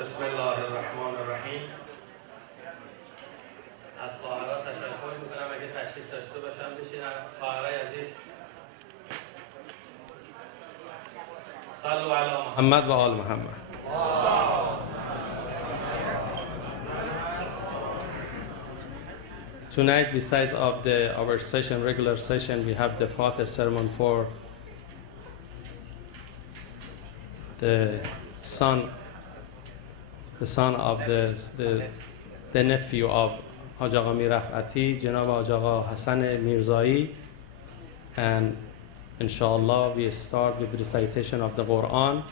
بسم الله الرحمن الرحیم. از خواهرات تشکر میکنم اگه تشریف داشته باشم بشینم. خواهرای عزیز صلوا علی محمد و آل محمد. Tonight, besides of our session, regular session, we have the Fatih sermon for the son of the nephew of Haj Agha Mir Raf'ati, Janab Haj Agha Hassan Mirzai, and inshallah we start with the recitation of the Quran,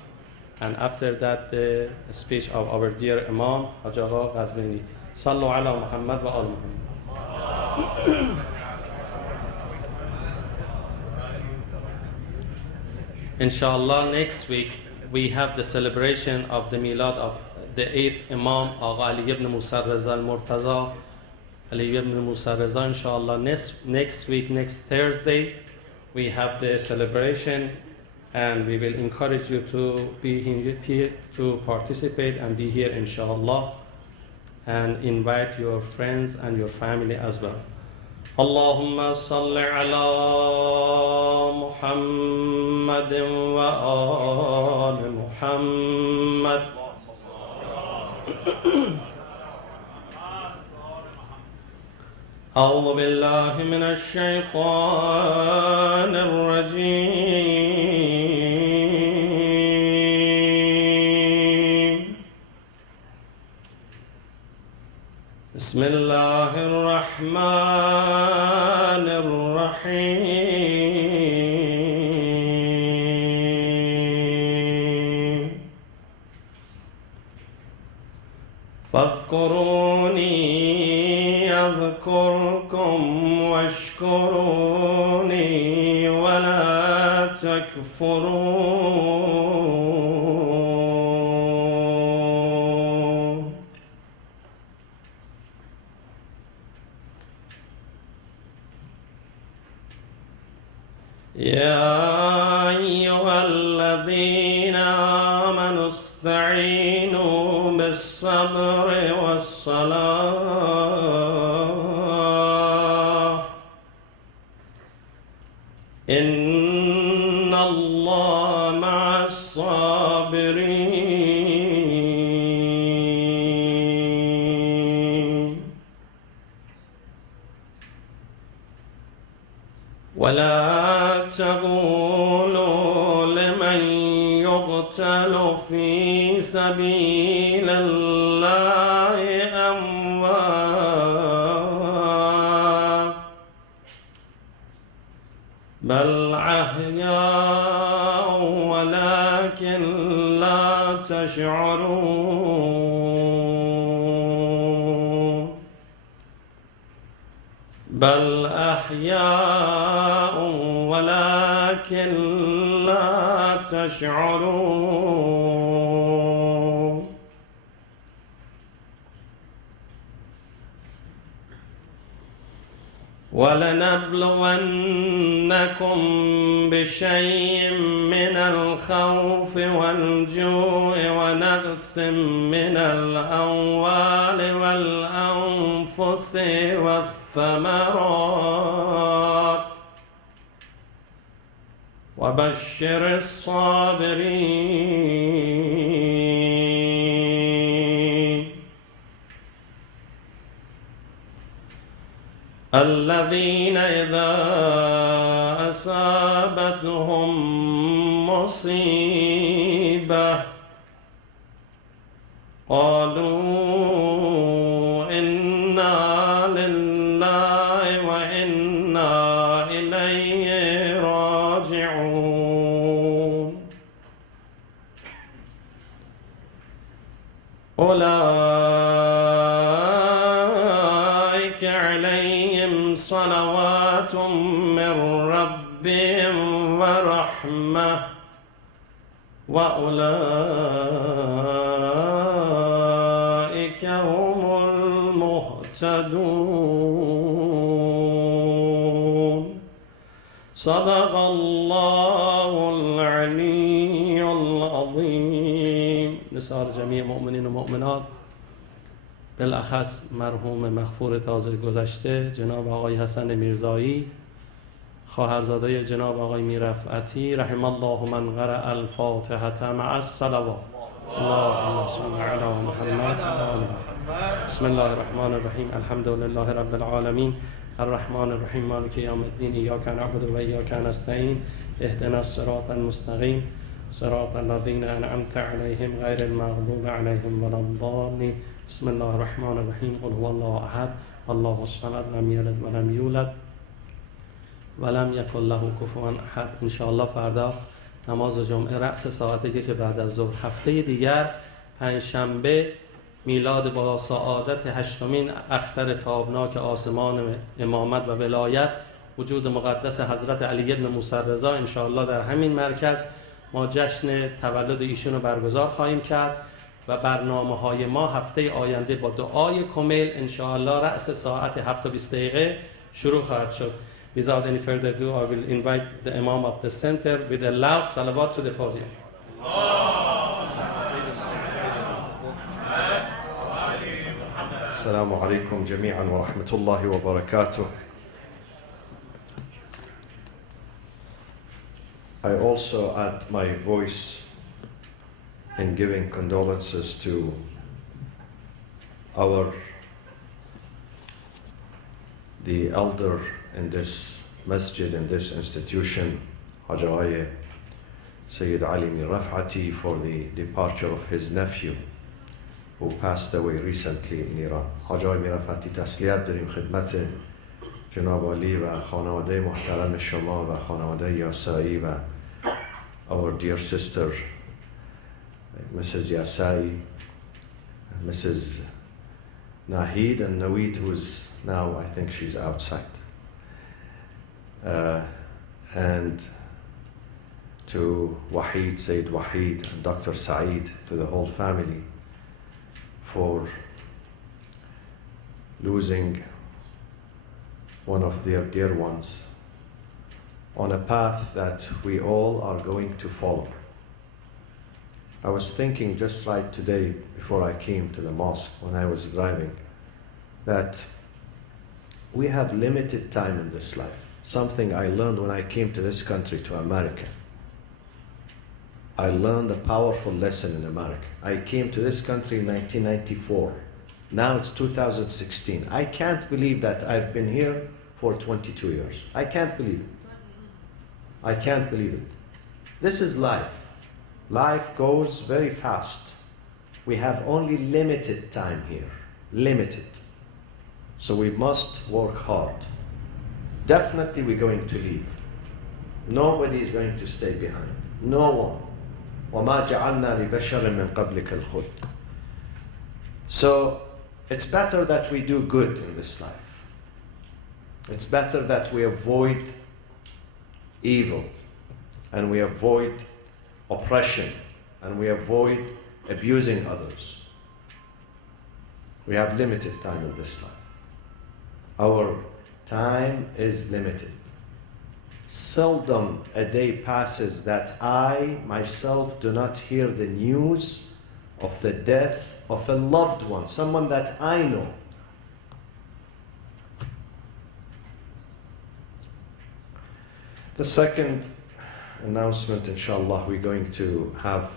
and after that the speech of our dear Imam Haj Agha Ghazvini. Sallu ala Muhammad wa al Muhammad. Inshallah, next week we have the celebration of the Milad of the 8th Imam Agha Ali ibn Musa Raza al-Murtaza Ali ibn Musa Raza. Inshallah, next week, next Thursday, we have the celebration, and we will encourage you to be here, to participate and be here, inshallah, and invite your friends and your family as well. Allahumma salli ala Muhammad wa ali Muhammad. أعوذ بالله من الشيطان الرجيم. بسم الله الرحمن الرحيم. فاذكروني أذكركم واشكروني ولا تكفرون. يا أيها الذين آمنوا استعينوا بالصبر والصلاة إن الله مع الصابرين. ولا تقولوا لمن يقتل في سبيل الله أموات بل أحياء ولكن لا تشعرون. بل أحياء ولكن لا تشعرون. ولنبلونكم بشيء من الخوف والجوع ونقص من الأموال والأنفس والثمرات وبشر الصابرين الذين إذا أصابتهم مصيبة قالوا إنا لله وإنا إليه راجعون. أولئك عليهم صلوات من ربهم ورحمة وأولئك هم المهتدون. صدق الله العلي العظيم. نثار جميع مؤمنین و مؤمنات، بالاخص مرحوم مغفور تازه گذشته جناب آقای حسن میرزایی، خواهرزاده جناب آقای میرفعتی، رحم الله من قرأ الفاتحة مع الصلوات. اللهم صل علی محمد. بسم الله الرحمن الرحیم. الحمد لله رب العالمین الرحمن الرحیم مالک یوم الدین ایاک نعبد و ایاک نستعین اهدنا الصراط المستقیم صراط الذین انعمت علیهم غیر المغضوب علیهم ولا الضالین. بسم الله الرحمن الرحیم قل هو الله احد الله الصمد لم یلد ولم یولد ولم یکن له کفوا احد. ان شاء الله فردا نماز جمعه رأس ساعت 1 که بعد از ظهر. هفته دیگر پنجشنبه میلاد با سعادت هشتمین اختر تابناک آسمان امامت و ولایت وجود مقدس حضرت علی ابن موسی رضا، ان شاء الله در همین مرکز ما جشن تولد ایشون رو برگزار خواهیم کرد و برنامه‌های ما هفته آینده با دعای کمیل ان شاء الله رأس ساعت 7:20 شروع خواهد شد. Without any further ado, I will invite the Imam of the center with a loud salawat to the podium. السلام عليكم جميعا ورحمة الله وبركاته. I also add my voice in giving condolences to the elder in this masjid, in this institution, Hajj Sayyid Ali Mir Raf'ati, for the departure of his nephew who passed away recently in Iran. Hajj Mir Raf'ati تسلیت داریم خدمت جناب علی و خانواده محترم شما و خانواده یاسایی و our dear sister Mrs. Yasai, Mrs. Nahid and Naweed, who's now, I think she's outside. And to Wahid, Sayyid Wahid, and Dr. Saeed, to the whole family, for losing one of their dear ones on a path that we all are going to follow. I was thinking just right today before I came to the mosque when I was driving that we have limited time in this life. Something I learned when I came to this country, to America. I learned a powerful lesson in America. I came to this country in 1994. Now it's 2016. I can't believe that I've been here for 22 years. I can't believe it. I can't believe it. This is life. Life goes very fast. We have only limited time here. Limited. So we must work hard. Definitely we're going to leave. Nobody is going to stay behind. No one. وَمَا جَعَلْنَا لِبَشَرٍ مِّن قَبْلِكَ الْخُلْدِ. So it's better that we do good in this life. It's better that we avoid evil and we avoid oppression and we avoid abusing others. We have limited time in this life. Our time is limited. Seldom a day passes that I myself do not hear the news of the death of a loved one, someone that I know. The second announcement, inshallah, we're going to have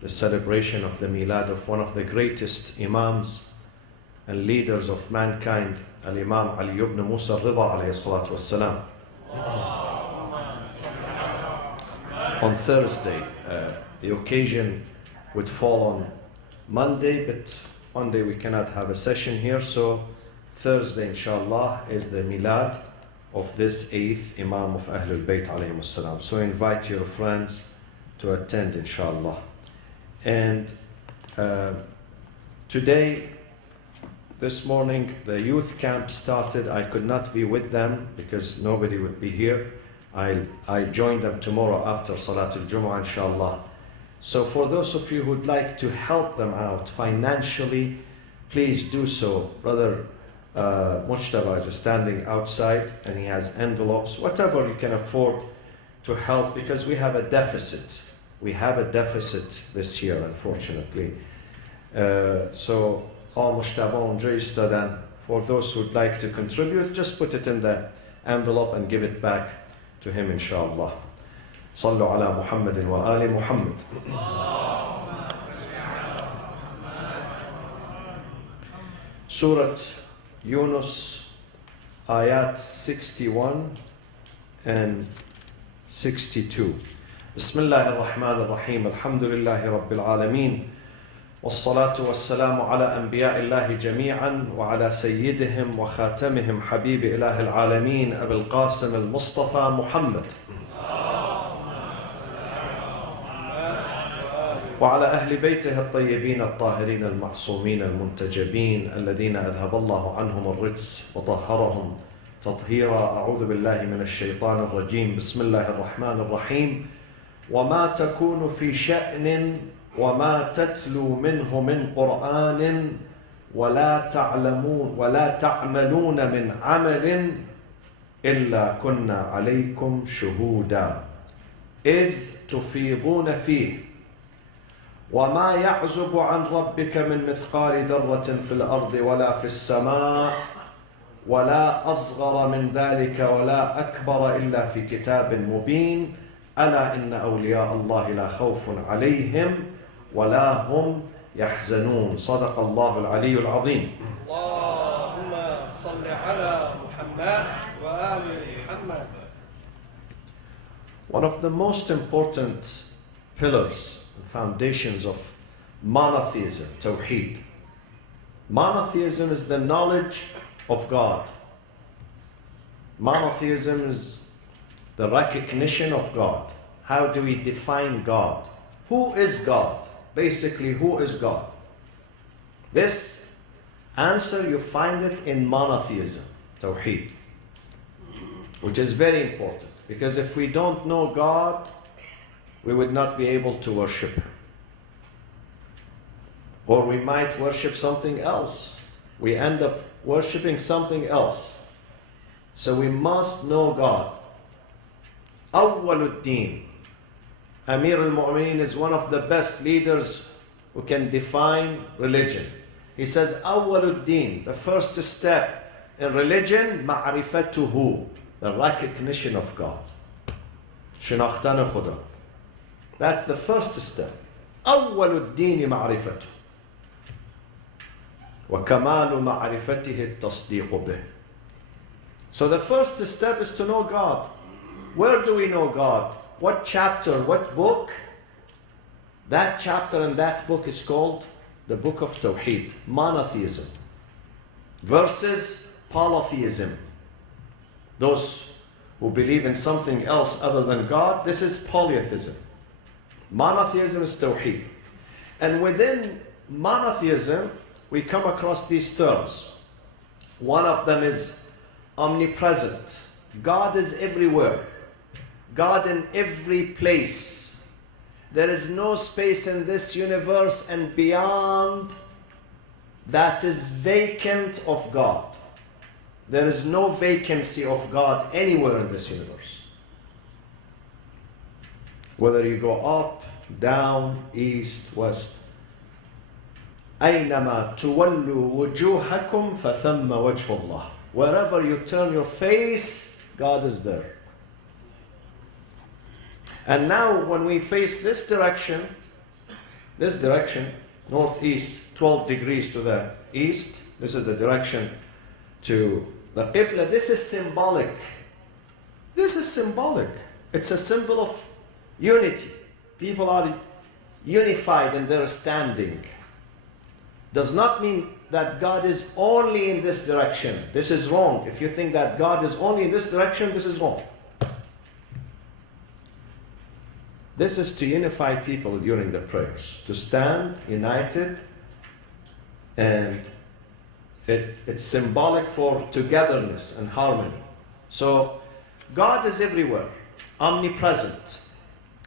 the celebration of the milad of one of the greatest imams and leaders of mankind, Al-Imam Ali ibn Musa Rida alayhi salatu wassalam. On Thursday, the occasion would fall on Monday, but Monday we cannot have a session here, so Thursday, inshallah, is the milad of this 8th Imam of Ahlul Bayt alayhim as-salam. So invite your friends to attend, inshallah. And today, this morning, the youth camp started. I could not be with them because nobody would be here. I join them tomorrow after Salatul Jumu'ah, inshallah. So for those of you who'd like to help them out financially, please do so. Brother Mujtaba is standing outside and he has envelopes, whatever you can afford to help, because we have a deficit. we have a deficit this year, unfortunately. So all مشتبهون جاي استدان. For those who'd like to contribute, just put it in the envelope and give it back to him, inshallah. صلوا على محمد وآل محمد. Surah Yunus, ayat 61 and 62. بسم الله الرحمن الرحيم. الحمد لله رب العالمين. والصلاة والسلام على أنبياء الله جميعا وعلى سيدهم وخاتمهم حبيب إله العالمين أبي القاسم المصطفى محمد وعلى أهل بيته الطيبين الطاهرين المعصومين المنتجبين الذين أذهب الله عنهم الرجس وطهرهم تطهيرا. أعوذ بالله من الشيطان الرجيم. بسم الله الرحمن الرحيم. وما تكون في شأن وما تتلو منه من قرآن ولا تعملون من عمل إلا كنا عليكم شهودا إذ تفيضون فيه وما يعزب عن ربك من مثقال ذرة في الأرض ولا في السماء ولا أصغر من ذلك ولا أكبر إلا في كتاب مبين. ألا إن أولياء الله لا خوف عليهم ولا هم يحزنون. صدق الله العلي العظيم. اللهم صل على محمد وآل محمد. One of the most important pillars and foundations of monotheism, Tawheed. Monotheism is the knowledge of God. Monotheism is the recognition of God. How do we define God? Who is God? Basically, who is God? This answer, you find it in monotheism, Tawheed, which is very important, because if we don't know God, we would not be able to worship Him. Or we might worship something else. We end up worshipping something else. So we must know God. Awwaluddin. Amir al-Mu'mineen is one of the best leaders who can define religion. He says, Awwaluddin, the first step in religion, ma'rifatuhu, the recognition of God. Shinakhtan khuda. That's the first step. Awwaluddin ma'rifatuhu. وَكَمَالُ مَعْرِفَتِهِ التَّصْدِيقُ بِهِ. So the first step is to know God. Where do we know God? What chapter, what book? That chapter and that book is called the Book of Tawheed, monotheism, versus polytheism. Those who believe in something else other than God, this is polytheism. Monotheism is Tawheed. And within monotheism, we come across these terms. One of them is omnipresent. God is everywhere. God in every place. There is no space in this universe and beyond that is vacant of God. There is no vacancy of God anywhere in this universe. Whether you go up, down, east, west. أينما تولوا وجوهكم فثم وجه الله. Wherever you turn your face, God is there. And now when we face this direction, northeast, 12 degrees to the east, this is the direction to the Qibla. This is symbolic. This is symbolic. It's a symbol of unity. People are unified in their standing. Does not mean that God is only in this direction. This is wrong. If you think that God is only in this direction, this is wrong. This is to unify people during the prayers, to stand united, and it's symbolic for togetherness and harmony. So God is everywhere, omnipresent,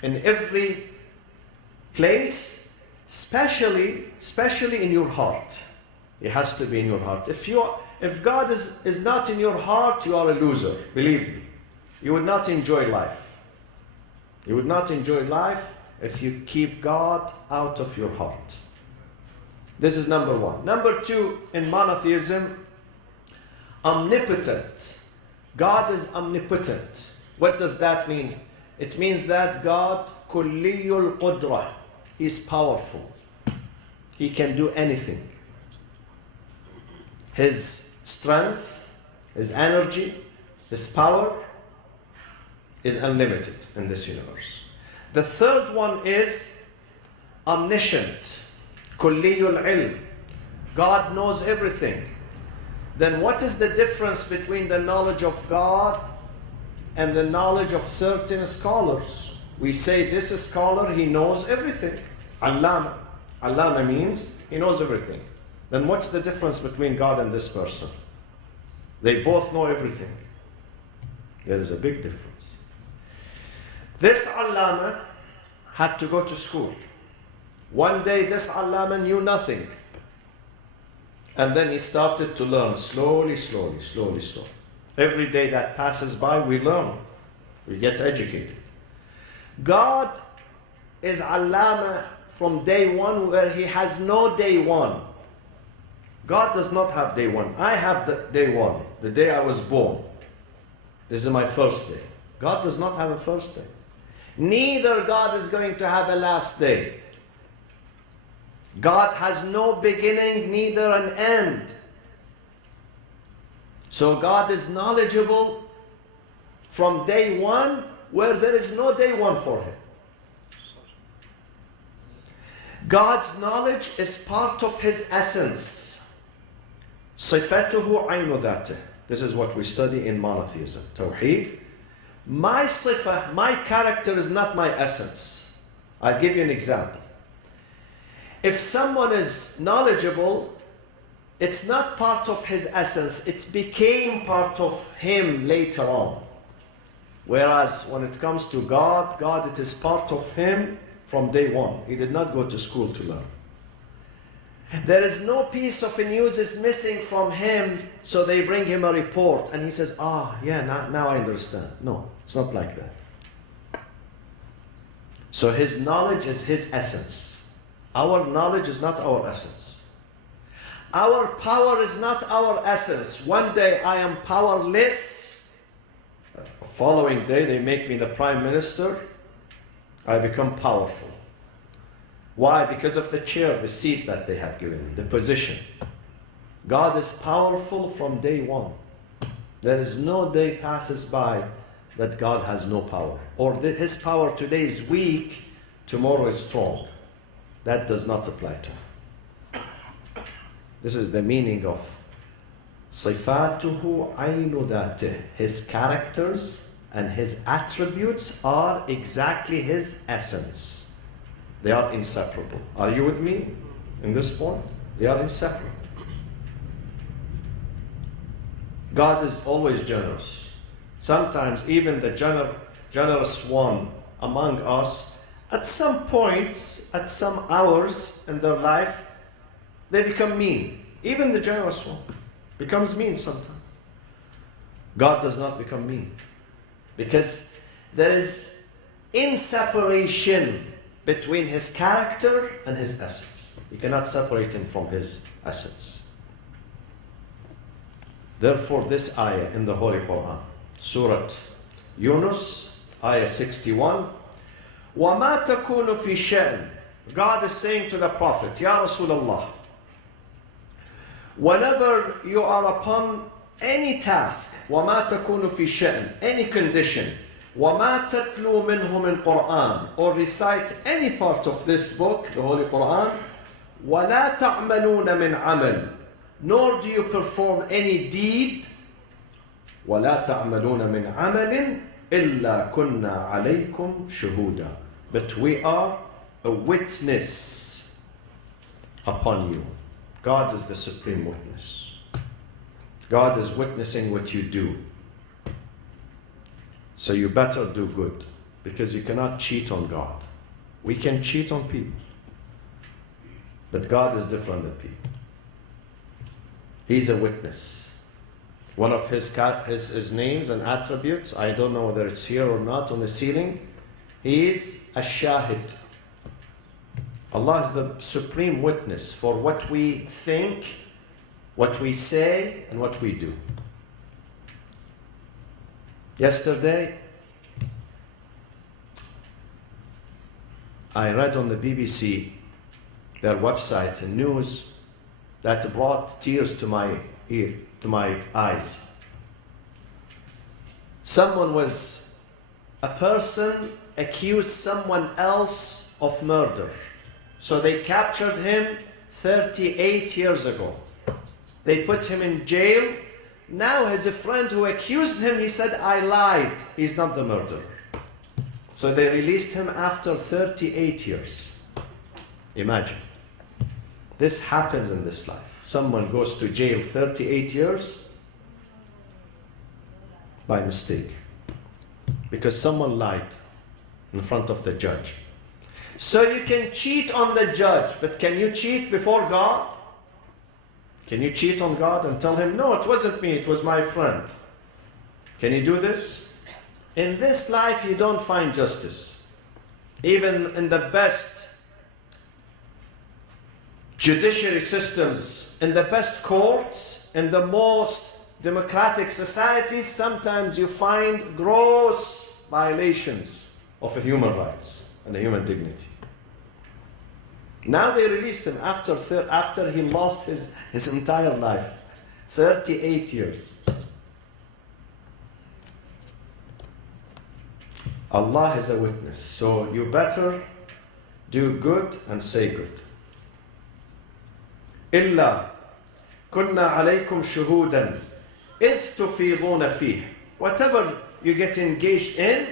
in every place, especially in your heart. It has to be in your heart. If God is not in your heart, you are a loser, believe me. You would not enjoy life. You would not enjoy life if you keep God out of your heart. This is number one. Number two, in monotheism, omnipotent. God is omnipotent. What does that mean? It means that God, kulliyul qudra, He's powerful. He can do anything. His strength, His energy, His power is unlimited in this universe. The third one is omniscient. Kulliyul ilm. God knows everything. Then what is the difference between the knowledge of God and the knowledge of certain scholars? We say this scholar, he knows everything. Allama. Allama means he knows everything. Then what's the difference between God and this person? They both know everything. There is a big difference. This Allama had to go to school. One day this Allama knew nothing. And then he started to learn slowly. Every day that passes by, we learn. We get educated. God is Allama from day one, where He has no day one. God does not have day one. I have the day one, the day I was born. This is my first day. God does not have a first day. Neither God is going to have a last day. God has no beginning, neither an end. So God is knowledgeable from day one, where there is no day one for Him. God's knowledge is part of His essence. Sifatuhu aynu dhatih. This is what we study in monotheism, Tawheed. My sifah, my character is not my essence. I'll give you an example. If someone is knowledgeable, it's not part of his essence. It became part of him later on. Whereas when it comes to God, God, it is part of Him from day one. He did not go to school to learn. There is no piece of news is missing from Him, so they bring Him a report and He says, now I understand. No, it's not like that. So His knowledge is His essence. Our knowledge is not our essence. Our power is not our essence. One day I am powerless. The following day they make me the prime minister. I become powerful. Why? Because of the chair, the seat that they have given me, the position. God is powerful from day one. There is no day passes by that God has no power. Or His power today is weak, tomorrow is strong. That does not apply to Him. This is the meaning of Sifatuhu aynu dhatih. His characters and His attributes are exactly His essence. They are inseparable. Are you with me in this point? They are inseparable. God is always generous. Sometimes even the generous one among us, at some points, at some hours in their life, they become mean. Even the generous one becomes mean sometimes. God does not become mean, because there is inseparation between His character and His essence. You cannot separate Him from His essence. Therefore, this ayah in the Holy Quran, Surah Yunus, ayah 61, وَمَا تَكُونُ فِي شَأْنٍ. God is saying to the Prophet, Ya Rasulullah, whenever you are upon any task, وَمَا تَكُونُ فِي شَأْنٍ, any condition, وَمَا تَتْلُو مِنْهُ مِنْ قُرْآنٍ, or recite any part of this book, the Holy Quran, وَلَا تَعْمَلُونَ مِنْ عَمَلٍ, nor do you perform any deed, وَلَا تَعْمَلُونَ مِنْ عَمَلٍ إِلَّا كُنَّا عَلَيْكُمْ شُهُودًا, but we are a witness upon you. God is the supreme witness. God is witnessing what you do. So you better do good, because you cannot cheat on God. We can cheat on people, but God is different than people. He's a witness. One of his names and attributes, I don't know whether it's here or not on the ceiling, he is a shahid. Allah is the supreme witness for what we think, what we say, and what we do. Yesterday, I read on the BBC, their website, a news that brought tears to my eyes. A person accused someone else of murder. So they captured him 38 years ago. They put him in jail. Now his friend who accused him, he said, I lied. He's not the murderer. So they released him after 38 years. Imagine. This happens in this life. Someone goes to jail 38 years by mistake because someone lied in front of the judge. So you can cheat on the judge, but can you cheat before God? Can you cheat on God and tell him, no, it wasn't me, it was my friend? Can you do this? In this life, you don't find justice. Even in the best judiciary systems, in the best courts, in the most democratic societies, sometimes you find gross violations of human rights and human dignity. Now they released him after he lost his entire life, 38 years. Allah is a witness, so you better do good and say good. إِلَّا كُنَّا عَلَيْكُمْ شُهُودًا إِذْ تُفِيضُونَ فِيهِ. Whatever you get engaged in,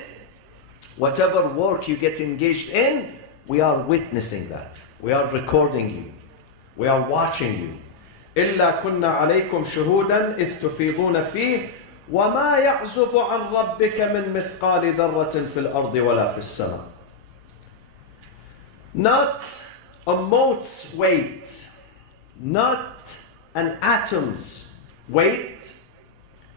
whatever work you get engaged in, we are witnessing that. We are recording you. We are watching you. إِلَّا كُنَّا عَلَيْكُمْ شُهُودًا إِذْ تُفِيضُونَ فِيهِ وَمَا يَعْزُبُ عَنْ رَبِّكَ مِنْ مِثْقَالِ ذَرَّةٍ فِي الْأَرْضِ وَلَا فِي السَّمَاءِ. Not a mote's weight, not an atom's weight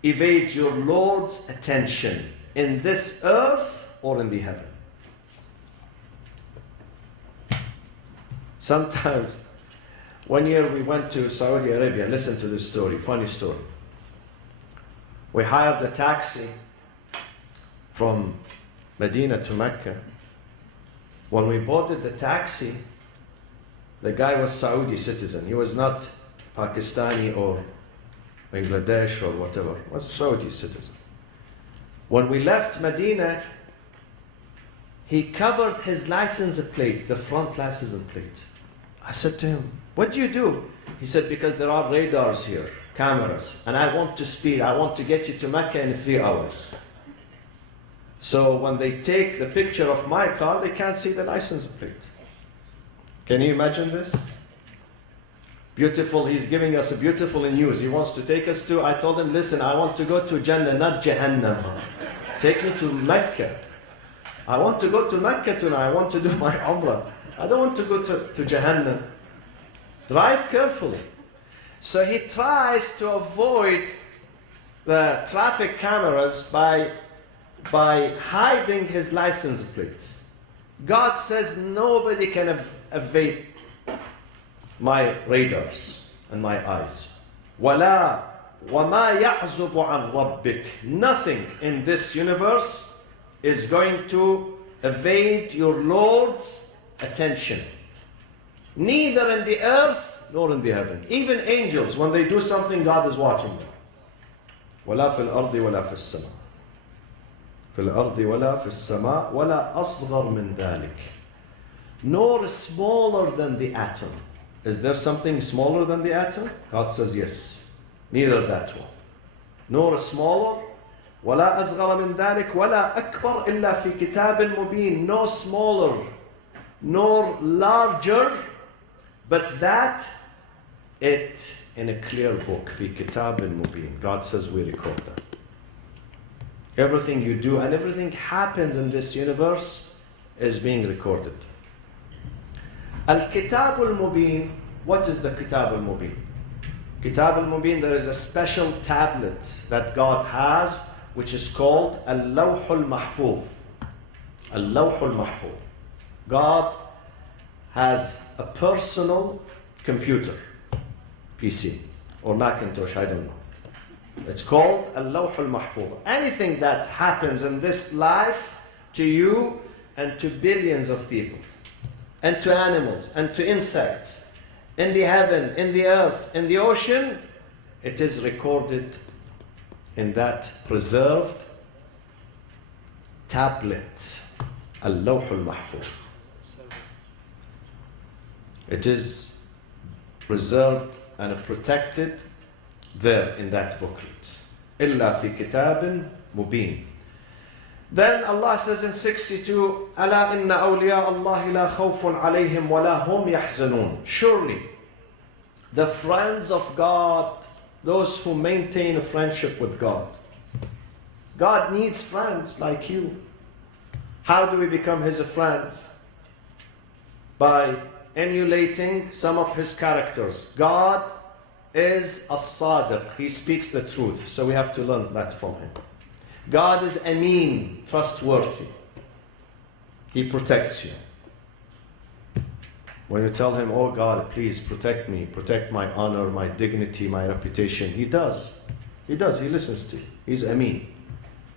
evades your Lord's attention in this earth or in the heaven. Sometimes, one year we went to Saudi Arabia. Listen to this story, funny story. We hired a taxi from Medina to Mecca. When we boarded the taxi, the guy was Saudi citizen. He was not Pakistani or Bangladesh or whatever. He was Saudi citizen. When we left Medina, he covered his license plate, the front license plate. I said to him, what do you do? He said, because there are radars here, cameras, and I want to speed. I want to get you to Mecca in 3 hours. So when they take the picture of my car, they can't see the license plate. Can you imagine this? Beautiful, he's giving us a beautiful news. He wants to take us to, I told him, listen, I want to go to Jannah, not Jahannam. Take me to Mecca. I want to go to Mecca tonight. I want to do my Umrah. I don't want to go to Jahannam. Drive carefully. So he tries to avoid the traffic cameras by hiding his license plate. God says nobody can evade my radars and my eyes. وَمَا يَعْزُبُ عَنْ رَبِّكَ. Nothing in this universe is going to evade your Lord's attention. Neither in the earth nor in the heaven. Even angels, when they do something, God is watching them. وَلَا فِي الْأَرْضِ وَلَا فِي السَّمَاءِ. فِي الْأَرْضِ وَلَا فِي السَّمَاءِ وَلَا أَصْغَرْ مِنْ ذَلِكَ. Nor smaller than the atom. Is there something smaller than the atom? God says yes. Neither that one. Nor smaller. وَلَا أَصْغَرَ مِنْ ذَلِكَ وَلَا أَكْبَرْ إِلَّا فِي كِتَابٍ مُبِينٍ. No smaller nor larger, but that it in a clear book. فِي كِتَابٍ مُبِينٍ. God says we record that. Everything you do and everything happens in this universe is being recorded. Al-Kitab al-Mubin. What is the Kitab al-Mubin? Kitab al-Mubin, there is a special tablet that God has, which is called Al-Lawh al-Mahfuz. Al-Lawh al-Mahfuz. God has a personal computer, PC, or Macintosh, I don't know. It's called Al-Lawh al-Mahfuz. Anything that happens in this life to you and to billions of people, and to animals, and to insects, in the heaven, in the earth, in the ocean, it is recorded in that preserved tablet, Al-Lawh al-Mahfuz. It is preserved and protected there in that booklet. إِلَّا فِي كِتَابٍ مُبِينٍ. Then Allah says in 62, أَلَا إِنَّ أَوْلِيَاءَ اللَّهِ لَا خَوْفٌ عَلَيْهِمْ وَلَا هُمْ يَحْزَنُونَ. Surely, the friends of God, those who maintain a friendship with God. God needs friends like you. How do we become His friends? By emulating some of His characters. God is as-sadiq. He speaks the truth. So we have to learn that from Him. God is ameen, trustworthy. He protects you. When you tell Him, oh God, please protect me, protect my honor, my dignity, my reputation, He does. He does. He listens to you. He's ameen.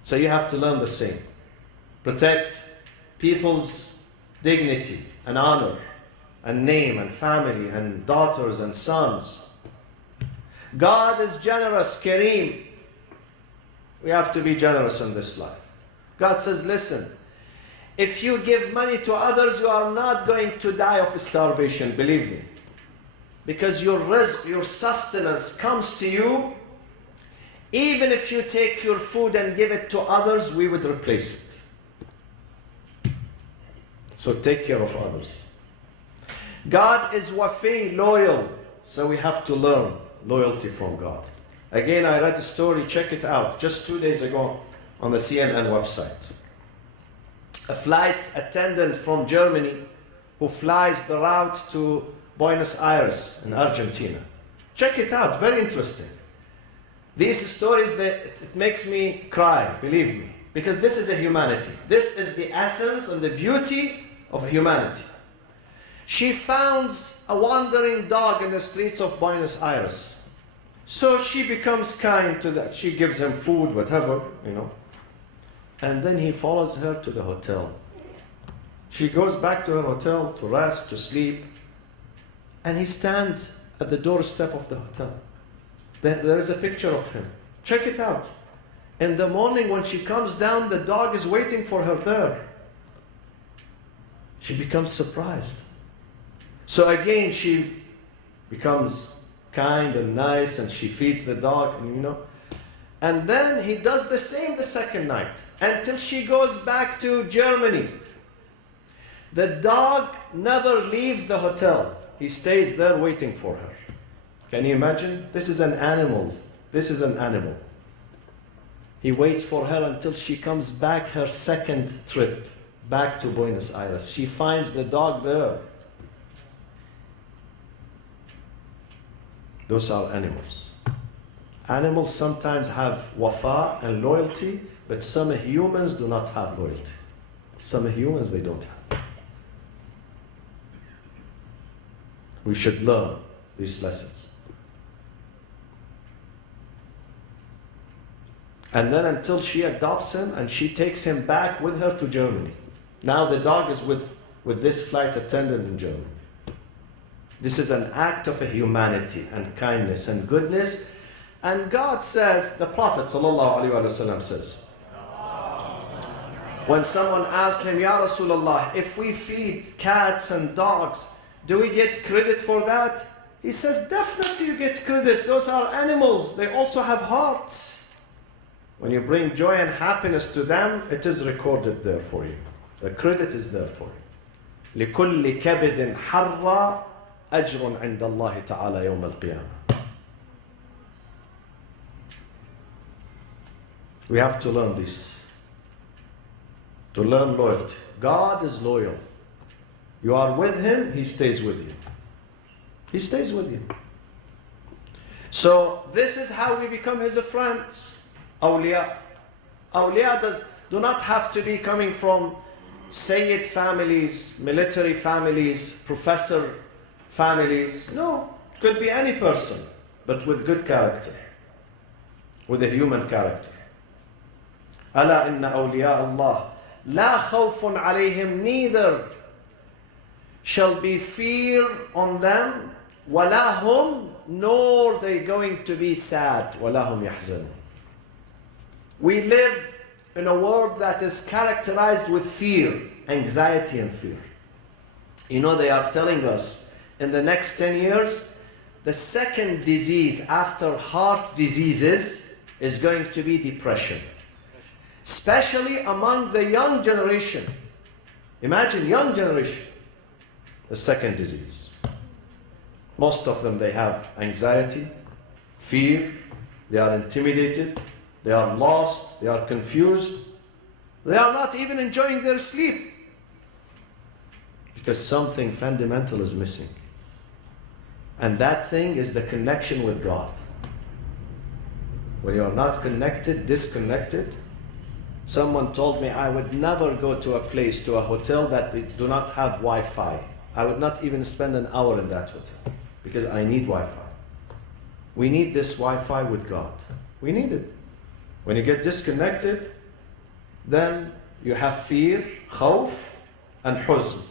So you have to learn the same. Protect people's dignity and honor and name and family and daughters and sons. God is generous, Kareem. We have to be generous in this life. God says, listen, if you give money to others, you are not going to die of starvation, believe me. Because your rizq, your sustenance comes to you. Even if you take your food and give it to others, we would replace it. So take care of others. God is wafi, loyal. So we have to learn loyalty from God. Again, I read a story, check it out, just 2 days ago on the CNN website. A flight attendant from Germany who flies the route to Buenos Aires in Argentina. Check it out, very interesting. These stories, it makes me cry, believe me, because this is a humanity. This is the essence and the beauty of humanity. She finds a wandering dog in the streets of Buenos Aires. So she becomes kind to that. She gives him food, whatever, And then he follows her to the hotel. She goes back to her hotel to rest, to sleep. And he stands at the doorstep of the hotel. There is a picture of him. Check it out. In the morning when she comes down, the dog is waiting for her there. She becomes surprised. So again, she becomes kind and nice, and she feeds the dog, and then he does the same the second night until she goes back to Germany. The dog never leaves the hotel. He stays there waiting for her. Can you imagine? This is an animal. This is an animal. He waits for her until she comes back her second trip back to Buenos Aires. She finds the dog there. Those are animals. Animals sometimes have wafa and loyalty, but some humans do not have loyalty. Some humans they don't have. We should learn these lessons. And then until she adopts him and she takes him back with her to Germany. Now the dog is with this flight attendant in Germany. This is an act of humanity and kindness and goodness. And God says, the Prophet ﷺ says, when someone asked him, Ya Rasulullah, if we feed cats and dogs, do we get credit for that? He says, definitely you get credit. Those are animals. They also have hearts. When you bring joy and happiness to them, it is recorded there for you. The credit is there for you. لِكُلِّ كَبِدٍ حَرَّ أجر عند الله تعالى يوم القيامة. We have to learn this. To learn loyalty. God is loyal. You are with Him, He stays with you. He stays with you. So this is how we become His friends. Awliya. Awliya do not have to be coming from Sayyid families, military families, professor families. No, it could be any person, but with good character, with a human character. ألا إن أولياء الله لا خوف عليهم, neither shall be fear on them, ولا هم, nor they going to be sad, ولا هم يحزنون. We live in a world that is characterized with fear, anxiety and fear. You know, they are telling us in the next 10 years, the second disease after heart diseases is going to be depression. Especially among the young generation. Imagine young generation, the second disease. Most of them, they have anxiety, fear, they are intimidated, they are lost, they are confused. They are not even enjoying their sleep because something fundamental is missing. And that thing is the connection with God. When you are not connected, disconnected. Someone told me I would never go to a place, to a hotel that they do not have Wi-Fi. I would not even spend an hour in that hotel because I need Wi-Fi. We need this Wi-Fi with God. We need it. When you get disconnected, then you have fear, khawf, and huzn.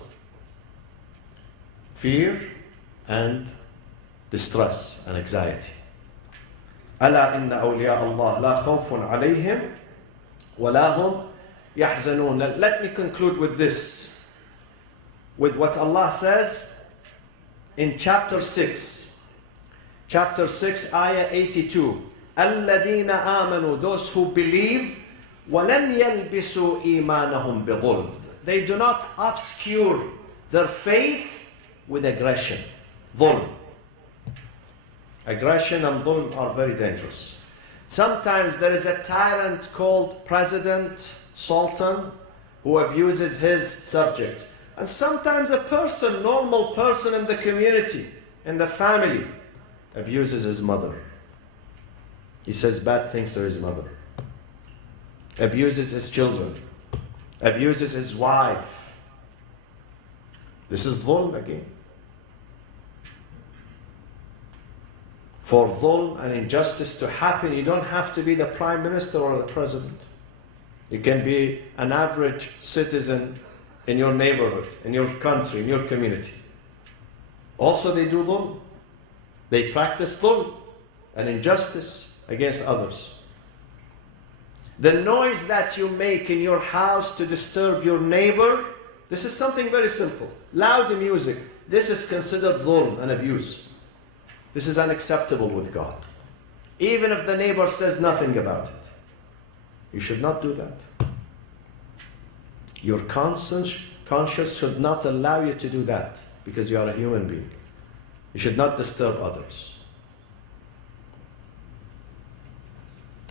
Fear and distress and anxiety. ألا إن أولياء الله لا خوف عليهم ولا هم يحزنون. Let me conclude with this, with what Allah says in chapter 6. Chapter 6, ayah 82. الذين آمنوا, those who believe, ولم يلبسوا إيمانهم بظلم. They do not obscure their faith with aggression. ظلم. Aggression and dhulm are very dangerous. Sometimes there is a tyrant called president, sultan, who abuses his subject. And sometimes a person, normal person in the community, in the family, abuses his mother. He says bad things to his mother. Abuses his children. Abuses his wife. This is dhulm again. For dhulm and injustice to happen, you don't have to be the prime minister or the president. You can be an average citizen in your neighborhood, in your country, in your community. Also they do dhulm. They practice dhulm and injustice against others. The noise that you make in your house to disturb your neighbor, this is something very simple. Loud music, this is considered dhulm and abuse. This is unacceptable with God. Even if the neighbor says nothing about it. You should not do that. Your conscience should not allow you to do that because you are a human being. You should not disturb others.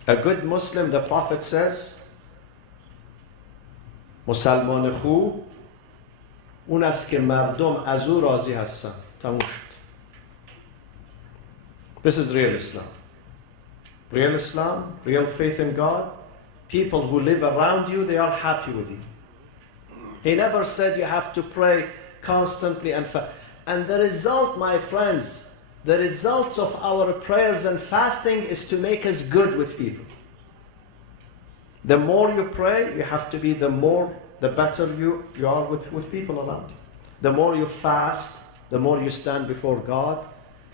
A good Muslim, the Prophet says, مسلمان خوب اون است که مردم از او راضی هستن. تموم شد. This is real Islam. Real Islam, real faith in God. People who live around you, they are happy with you. He never said you have to pray constantly and the result, my friends, the results of our prayers and fasting is to make us good with people. The more you pray, you have to be the better you are with people around you. The more you fast, the more you stand before God.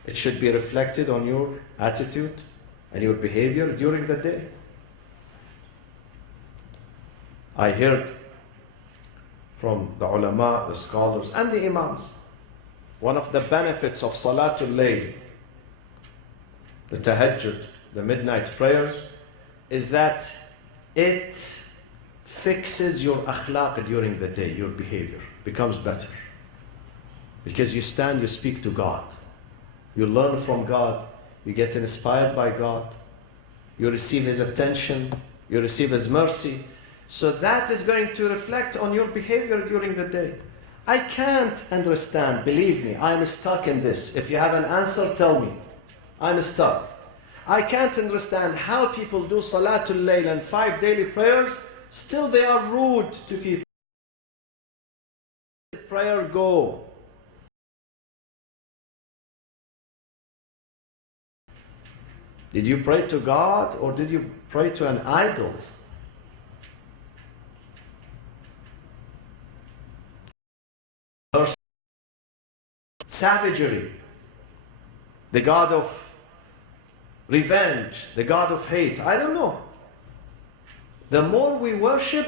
It should be reflected on your attitude and your behavior during the day. I heard from the ulama, the scholars, and the imams, one of the benefits of Salatul Layl, the tahajjud, the midnight prayers, is that it fixes your akhlaq during the day, your behavior becomes better. Because you stand, you speak to God. You learn from God, you get inspired by God, you receive His attention, you receive His mercy. So that is going to reflect on your behavior during the day. I can't understand, believe me, I'm stuck in this. If you have an answer, tell me. I'm stuck. I can't understand how people do Salatul Layl and 5 daily prayers, still they are rude to people. prayer go? Did you pray to God or did you pray to an idol? Savagery, the God of revenge, the God of hate. I don't know. The more we worship,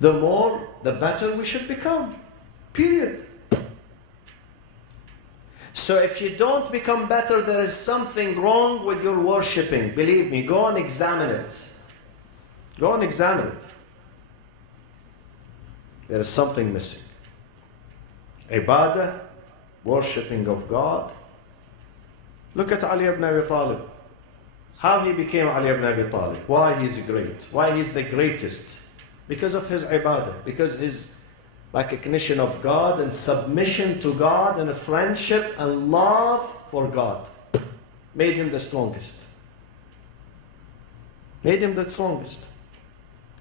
the better we should become. Period. So if you don't become better, there is something wrong with your worshipping. Believe me, go and examine it. Go and examine it. There is something missing. Ibadah, worshipping of God. Look at Ali ibn Abi Talib. How he became Ali ibn Abi Talib. Why he's great. Why he's the greatest. Because of his ibadah. Because his recognition of God and submission to God and a friendship and love for God made him the strongest. Made him the strongest.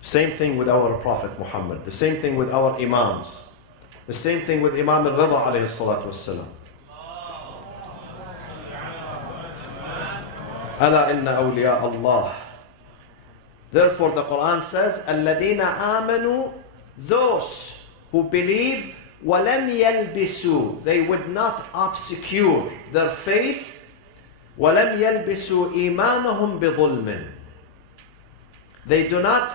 Same thing with our Prophet Muhammad. The same thing with our Imams. The same thing with Imam al-Rida alayhi salatu wassalam. Ala inna awliya Allah. Therefore the Quran says, الَّذِينَ آمَنُوا, those who believe, وَلَمْ يَلْبِسُوا, they would not obscure their faith, وَلَمْ يَلْبِسُوا إِيمَانَهُمْ بِظُلْمٍ. They do not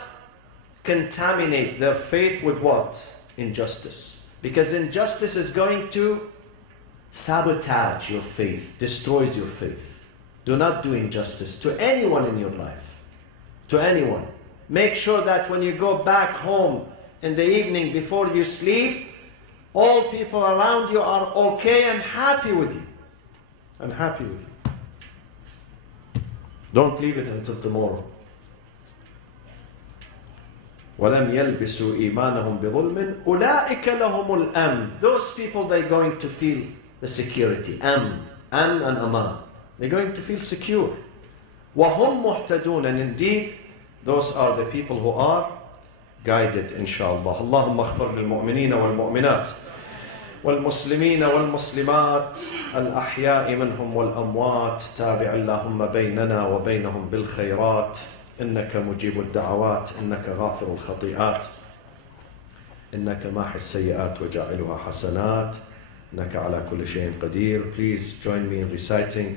contaminate their faith with what? Injustice. Because injustice is going to sabotage your faith, destroys your faith. Do not do injustice to anyone in your life. To anyone. Make sure that when you go back home in the evening before you sleep, all people around you are okay and happy with you. And happy with you. Don't leave it until tomorrow. وَلَمْ يَلْبِسُوا إِيمَانَهُمْ بِظُلْمٍ أُولَٰئِكَ لَهُمُ الْأَمْنُ. Those people, they're going to feel the security. Amn and aman. They're going to feel secure. وَهُمْ مُهْتَدُونَ. And indeed, those are the people who are guided, inshallah. اللهم اغفر للمؤمنين والمؤمنات والمسلمين والمسلمات الأحياء منهم والأموات. تابع اللهم بيننا وبينهم بالخيرات. إنك مجيب الدعوات. إنك غافر الخطيئات. إنك ماحي السيئات وجاعلها حسنات. إنك على كل شيء قدير. Please join me in reciting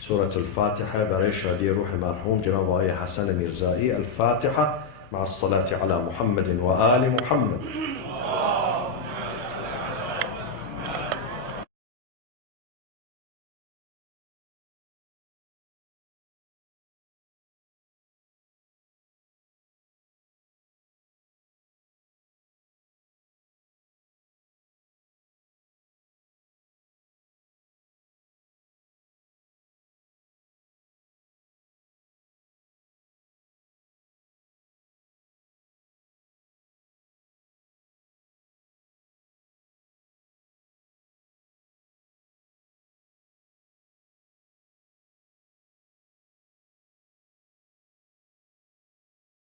Surah Al-Fatiha. برای شادی روح مرحوم جناب آقای حسن میرزایی. الفاتحة مع الصلاة على محمد وآل محمد.